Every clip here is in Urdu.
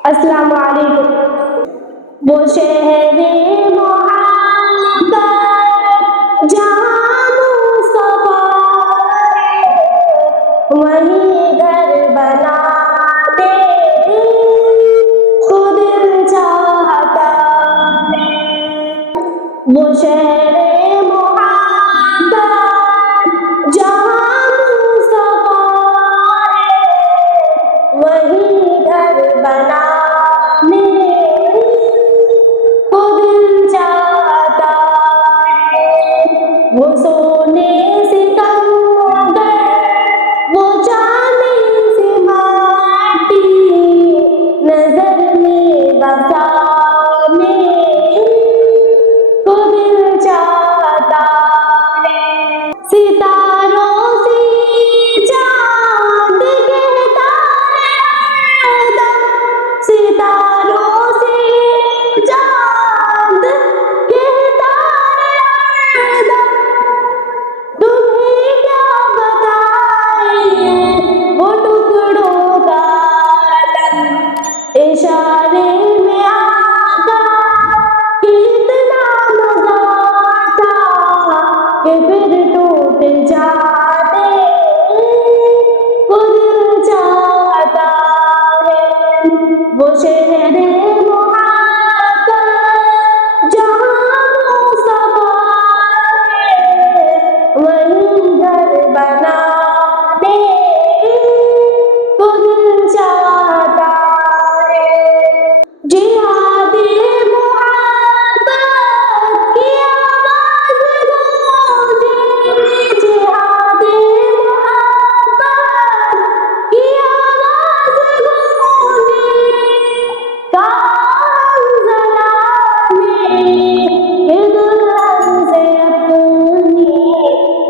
السلام علیکم۔ وہ شہر محبت جہاں مصطفیٰ وہیں گھر بنا دے خود دل چاہتا ہے۔ وہ شہر محبت جہاں مصطفیٰ وہیں گھر بنا وہ سونے ستمگر وہ چاندی سی ماٹی نظر میں بسانے کو دل چاہتا ہے۔ ستاروں سے چاند کہتا ہے ہر دم، ستاروں سے چاند کہتا ہے ہر دم، تمہیں کیا بتائیں وہ ٹکڑوں کا عالم، اشارے میں آقا کتنا مزہ تھا کہ پھر ٹوٹ جاتے وہ دل چاہتا ہے۔ وہ شہر محبت جہاں مصطفیٰ وہیں گھر بنا دے تو دل چاہتا ہے۔ جہاد محبت کی آواز گونجے، جہاد محبت کی آواز گونجے، حنظلہ نے کہ دلہن سے اپنی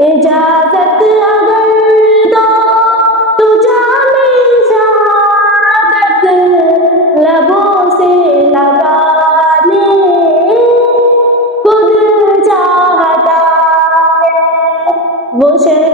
اجازت اگر دو تو جامِ شہادت لبوں سے لگانے کو دل چاہتا ہے۔ وہ شہر